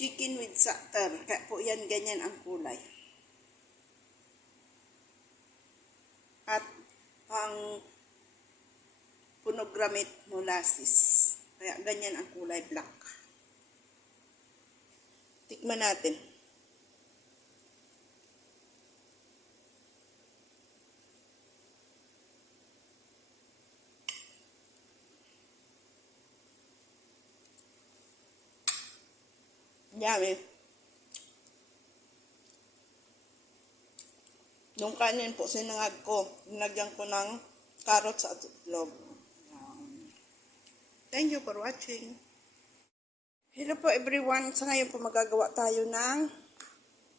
chicken with satay. Kaya po yan, ganyan ang kulay. At ang pomegranate molasses. Kaya ganyan ang kulay black. Tikman natin. Yummy. Nung kanin po, sinangag ko. Nilagyan ko ng carrots at itlog. Thank you for watching. Hello po everyone. Sa ngayon po magagawa tayo ng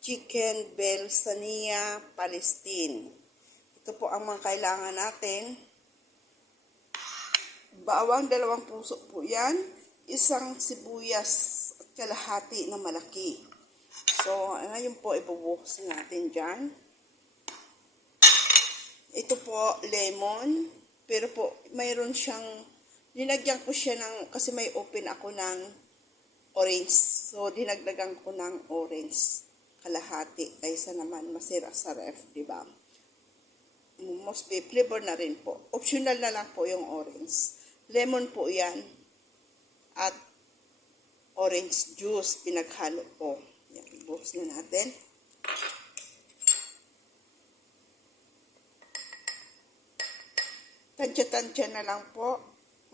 chicken Balsania Palestine. Ito po ang mga kailangan natin. Bawang 2 puso po yan. Isang sibuyas at kalahati na malaki. So, ngayon po ibubuhos natin dyan. Ito po, lemon. Pero po, mayroon siyang, dinagyan ko siya ng, kasi may open ako ng orange. So, dinagdagan ko ng orange. Kalahati. Kaysa naman masira sa ref, diba? Most flavor na rin po. Optional na lang po yung orange. Lemon po yan. At orange juice, pinaghalo po. Yan, ibuhos na natin. Tansya-tansya na lang po.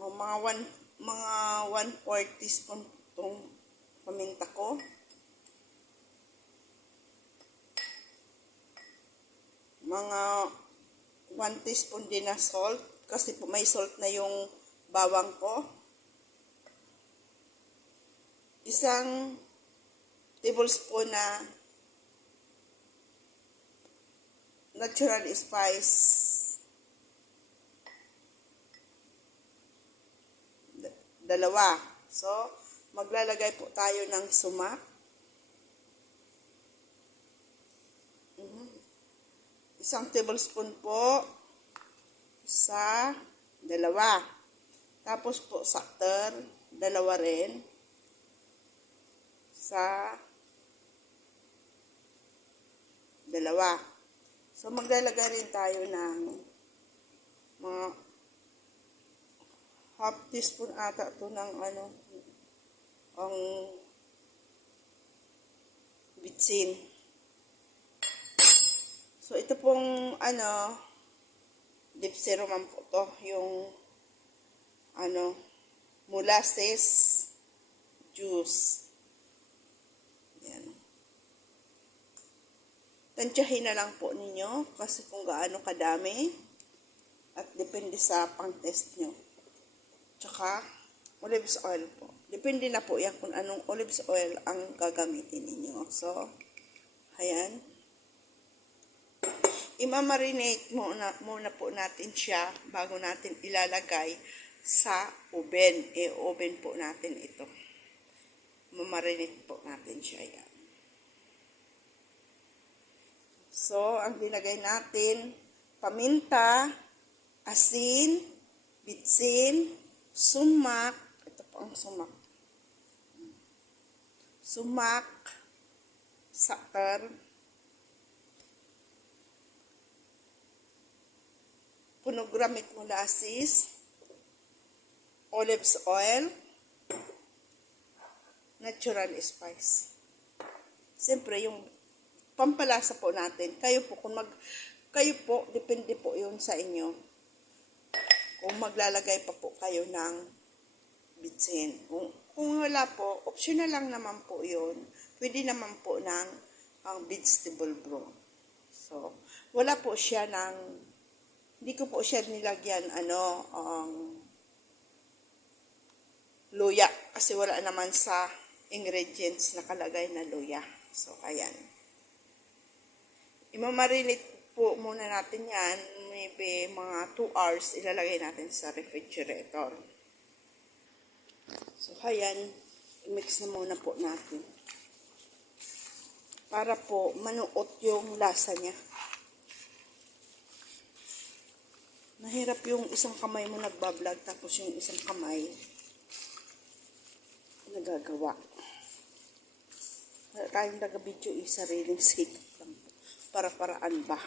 Mga 1/4 teaspoon itong paminta ko. Mga 1 teaspoon din na salt. Kasi po may salt na yung bawang ko. Isang tablespoon na natural spice. 2. So, maglalagay po tayo ng sumak. Isang tablespoon po. 1, 2. Tapos po, satay, 2 rin. 2. So, maglalagay rin tayo ng mga half teaspoon ata ito ng ang bitsin. So, ito pong deep zero man po to, yung molasses juice. Yan. Tansyahin na lang po ninyo kasi kung gaano kadami at depende sa pang-test nyo. Tsaka, olives oil po. Depende na po yan kung anong olives oil ang gagamitin ninyo. So, ayan. Imamarinate muna po natin siya bago natin ilalagay sa oven. Oven po natin ito. Mamarinate po natin siya yan. So, ang dinagay natin, paminta, asin, bitsin, sumak, ito po ang sumak. Sumak, satay, pomegranate molasses, olives oil, natural spice. Siyempre, yung pampalasa po natin, kayo po, depende po yun sa inyo. Kung maglalagay pa po kayo ng bitsin. Kung wala po, optional lang naman po yun. Pwede naman po ng vegetable broth. So, wala po siya hindi ko po siya nilagyan, luya. Kasi wala naman sa ingredients nakalagay na luya. So, ayan. Imamarinate po muna natin yan. Maybe mga 2 hours ilalagay natin sa refrigerator. So, ayan. I-mix na muna po natin. Para po manuot yung lasa niya. Mahirap yung isang kamay mo nagbablog tapos yung isang kamay nagagawa. tayong taga-video sariling sikap lang po. Para-paraan ba?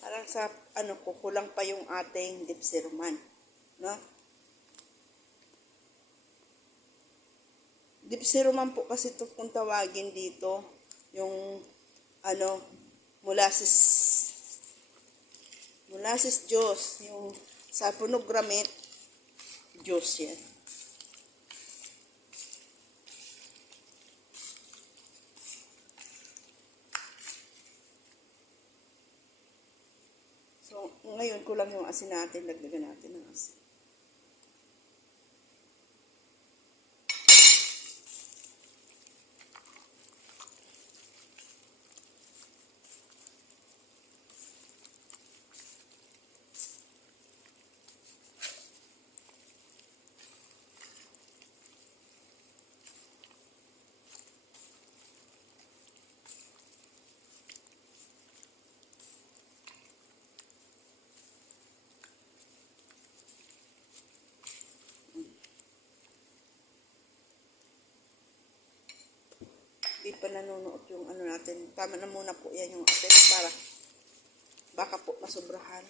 Parang sa ano ko, kulang pa yung ating dipsiruman. No? Dipsiruman po kasi ito kung tawagin dito. Yung ano, molasses juice. Yung sa punogramit, juice yan. So, ngayon kulang yung asin natin. Dagdagan natin ng asin. Di pa nanonood yung ano natin. Tama na muna po yan yung asin para baka po masobrahan.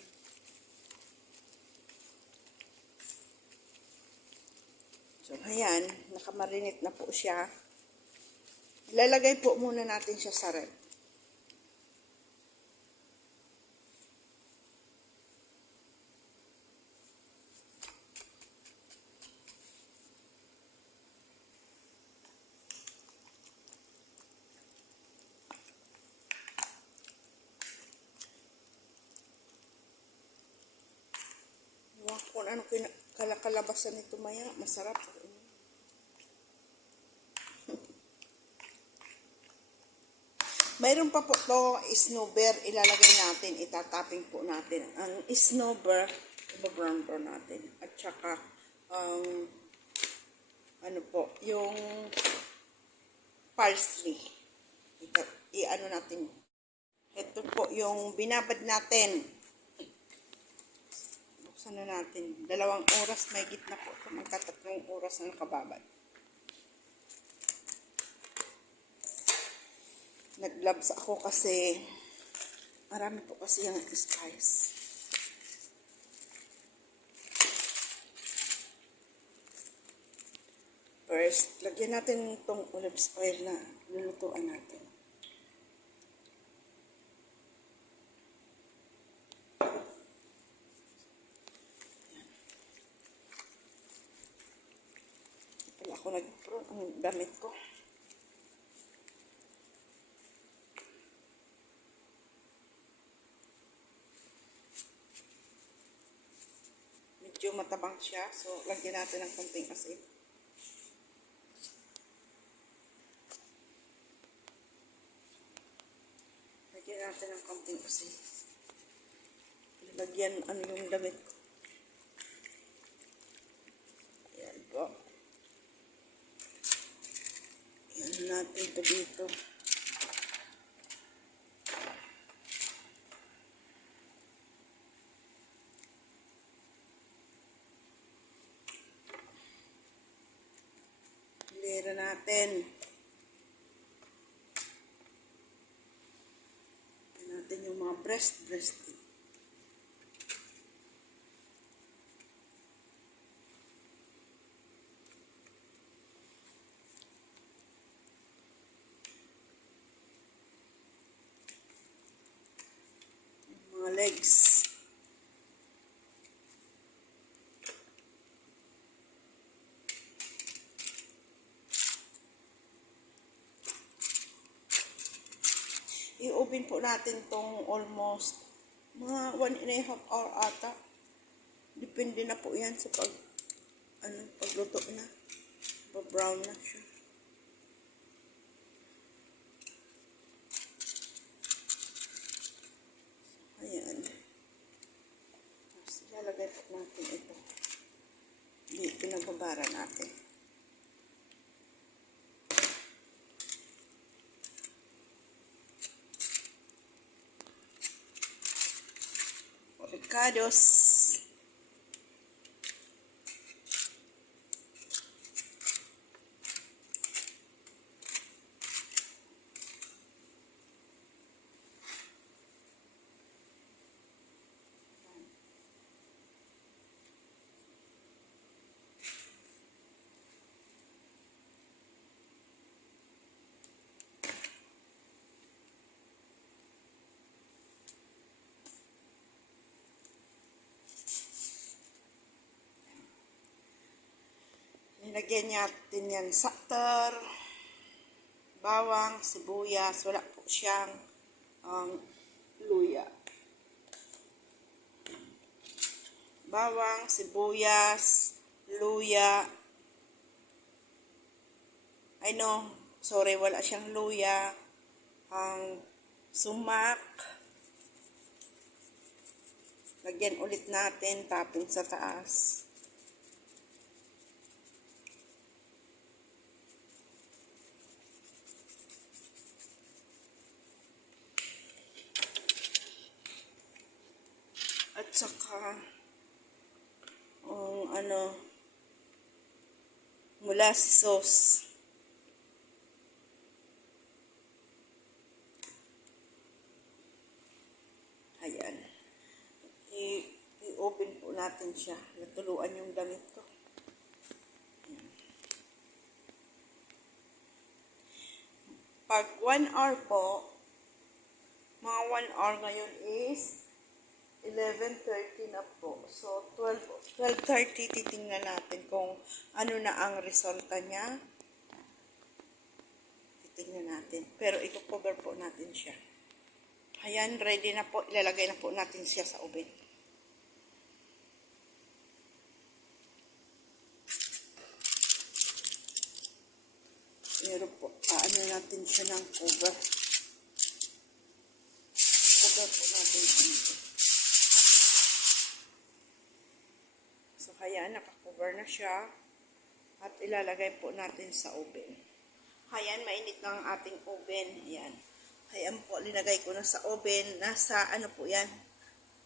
So, ayan. Nakamarinate na po siya. Ilalagay po muna natin siya sa ref. Kung ano kalabasan nito maya, masarap. Mayroon pa po to snowber, ilalagay natin, itatapping po natin. Ang snowber, ibabrown po natin. At saka, ano po, yung parsley. I-ano natin. Ito po yung binabad natin. Buksan na natin. 2 oras, may gitna po. Magka3 oras na nakababad. Nag-gloves ako kasi marami po kasi yung spice. First, lagyan natin itong olive oil na lulutuan natin. Wala ako nag-pro ang damit ko. Medyo matabang siya, so lagyan natin ng konting asin. Lagyan natin ng konting asin. Lagyan ano yung damit ko. Ayan po. Ayan natin ito dito. Lera natin. Natin yung mga breast. Yung mga legs. I-open po natin tong almost mga 1.5 hour ata. Depende na po yan sa pagluto na. Pa-brown na siya. Ayan. Tapos ilalagay po natin ito. Pinababara natin. avocados. Nilagyan natin yan sakter, bawang, sibuyas, wala po siyang luya. Bawang, sibuyas, luya. Ay no, sorry, wala siyang luya. Sumak. Lagyan ulit natin, tapin sa taas. At saka, molasses sauce. Ayan. I-open po natin siya. Natuluan yung damit ko. Ayan. Pag 1 hour po, mga 1 hour ngayon is 11:30 na po. So, 12:30 titingnan natin kung ano na ang resulta niya. Titingnan natin. Pero i-cover po natin siya. Ayan, ready na po. Ilalagay na po natin siya sa oven. Pero po, ano natin siya ng cover. Cover po natin siya. So, kaya nakakover na siya. At ilalagay po natin sa oven. Ayan, mainit na ang ating oven. Ayan. Ayan po, linagay ko na sa oven. Nasa, ano po yan?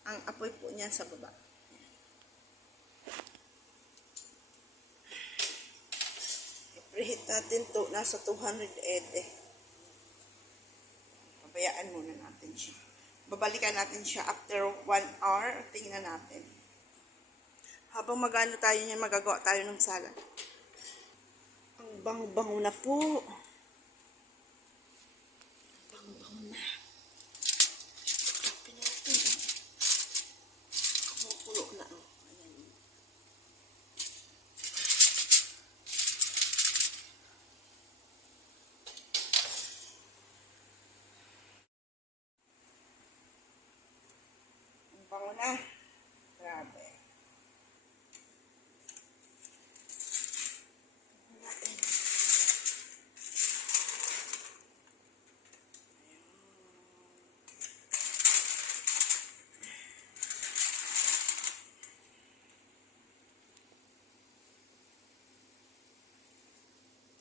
Ang apoy po niyan sa baba. I-preheat natin to. Nasa 280. Pabayaan muna natin siya. Babalikan natin siya after 1 hour. Tingnan natin. Habang magano tayo niya, magagawa tayo ng salad. Ang bango-bango na po. Bango-bango na. Kapin natin. Kumukulo na. Ayan. Ang bango na. Grabe.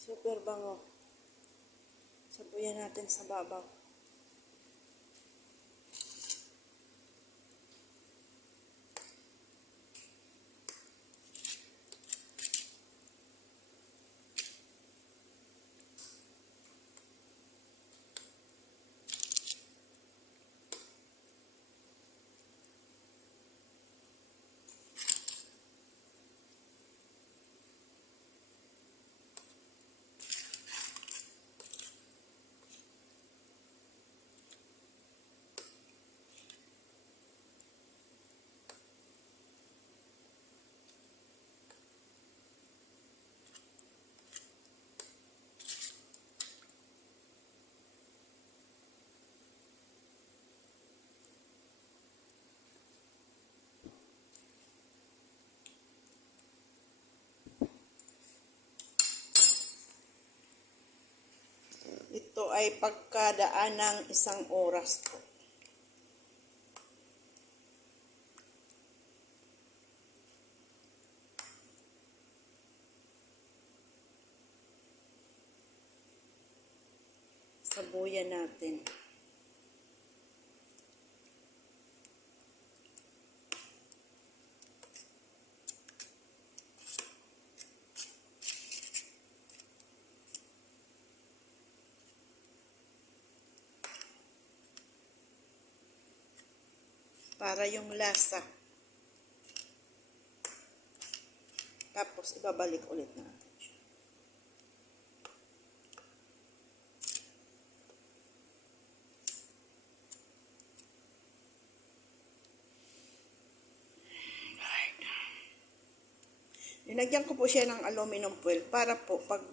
Super bango. Sabuyan natin sa babaw. Ito ay pagkadaan ng 1 oras po. Sabuyan natin. para yung lasa. Tapos ibabalik ulit natin siya. Linagyan ko po siya ng aluminum foil para po pag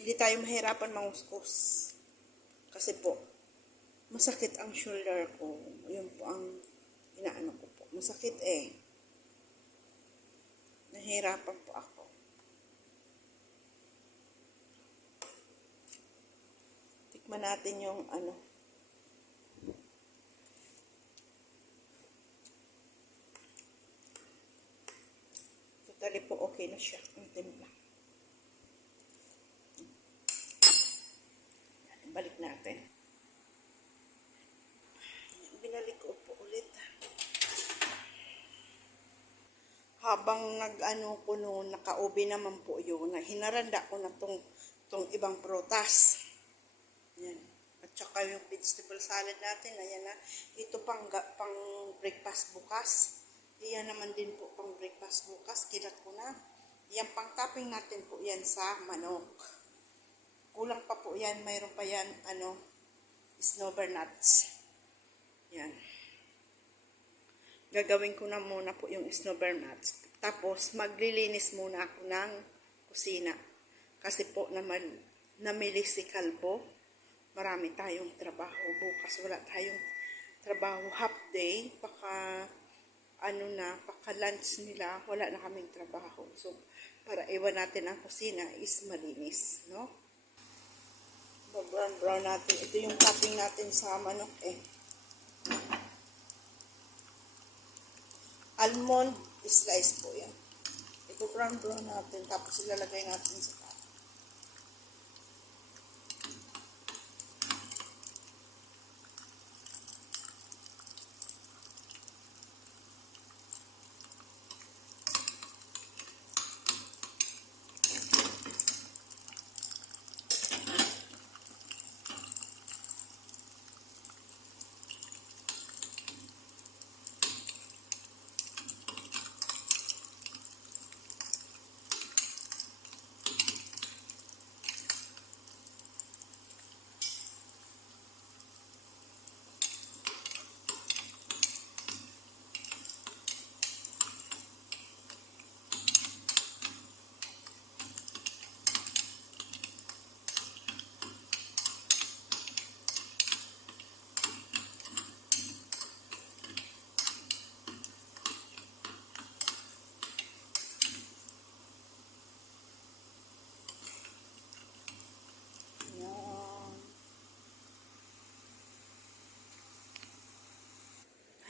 hindi tayo mahirapan manguskus. Kasi po, masakit ang shoulder ko. Yun po ang inaano ko po. Masakit eh. Nahirapan po ako. Tikman natin yung Totally po okay na siya. Ang timpla. Balik natin. Binalik ko po ulit. Habang ko noon, naka-ubi naman po yun. Hinaranda ko na tong ibang prutas. Yan. At saka yung vegetable salad natin. Ayan na. Ito pang breakfast bukas. Iyan naman din po pang breakfast bukas. Kilat ko na. Yan pang topping natin po yan sa manok. Kulang pa po yan. Mayroon pa yan, snowball nuts. Yan. Gagawin ko na muna po yung snowball nuts. Tapos, maglilinis muna ako ng kusina. Kasi po naman, namili si Kalbo. Marami tayong trabaho. Bukas wala tayong trabaho half day. Baka lunch nila, wala na kaming trabaho. So, para iwan natin ang kusina is malinis, no? Brown natin. Ito yung topping natin sa manok eh. Almond slice po yan. Ito brown natin. Tapos ilalagay natin sa pan.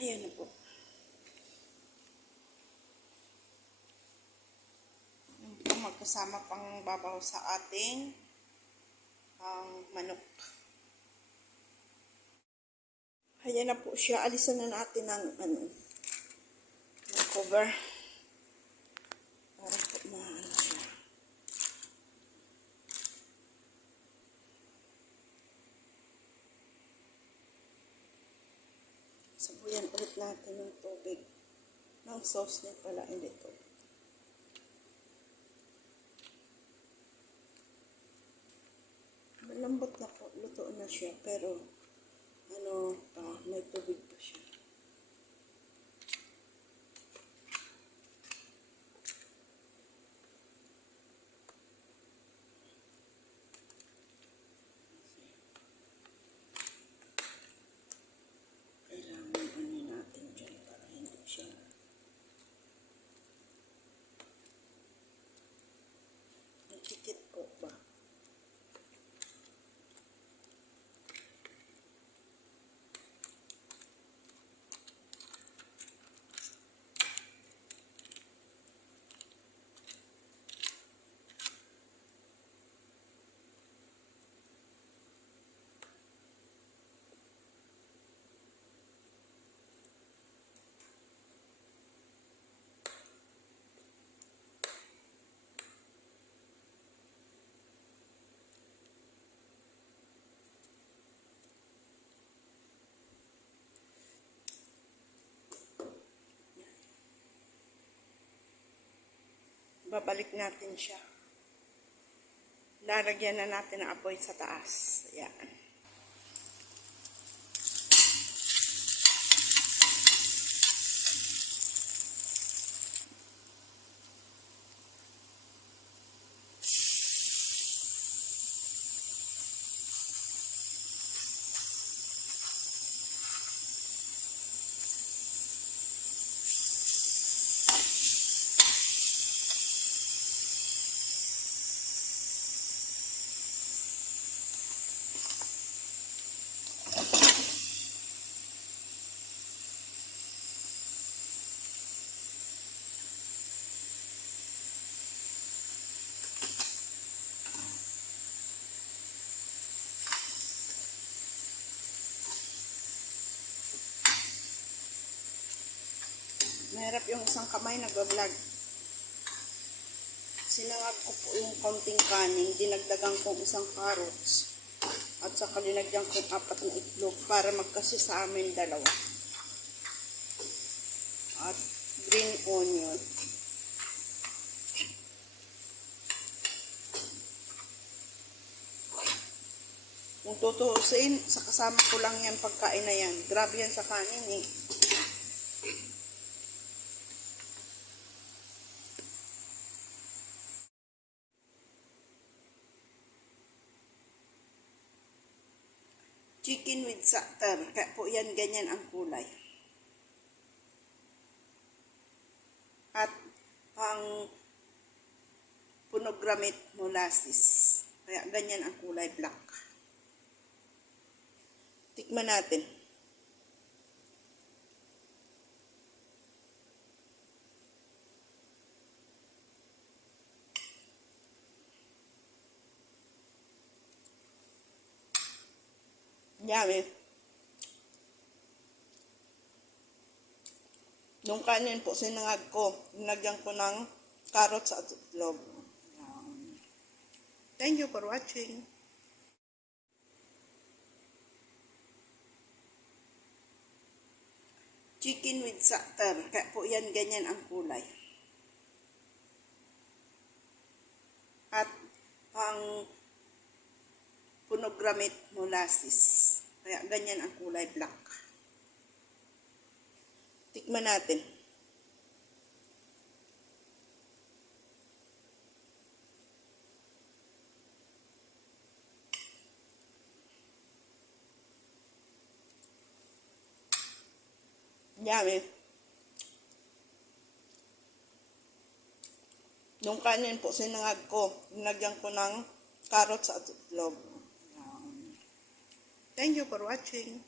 Ayan na po. Magkasama pang babaw sa ating manok. Ayan na po siya. Alisan na natin ng cover. Para po siya. Sabuyan ulit natin ng tubig. Ng sauce niya pala, hindi to. Malambot na po. Luto na siya. Pero, may tubig pa siya. Tikit po ba? babalik natin siya. Lalagyan na natin ang apoy sa taas. Ayan. Mahirap yung isang kamay nag-vlog. Sinangag ko po yung kaunting kanin, dinagdagan kong isang carrots, at saka linagyan kong 4 na itlog para magkasi sa amin dalawa. At green onion. Kung tutuusin, sa kasama ko lang yan pagkain na yan. Grabe yan sa kanin eh. Chicken with za'atar. Kaya po yan, ganyan ang kulay. At ang punogramit molasses. Kaya ganyan ang kulay, black. Tikman natin. Yummy. Nung kanin po, sinangag ko. Nilagyan ko ng carrots at itlog. Thank you for watching. Chicken with za'atar. Kaya po yan, ganyan ang kulay. At ang punogramit molasses. Kaya ganyan ang kulay, black. Tikman natin. Yummy. Nung kanin po, sinangag ko. Nilagyan ko ng carrots at itlog. Thank you for watching.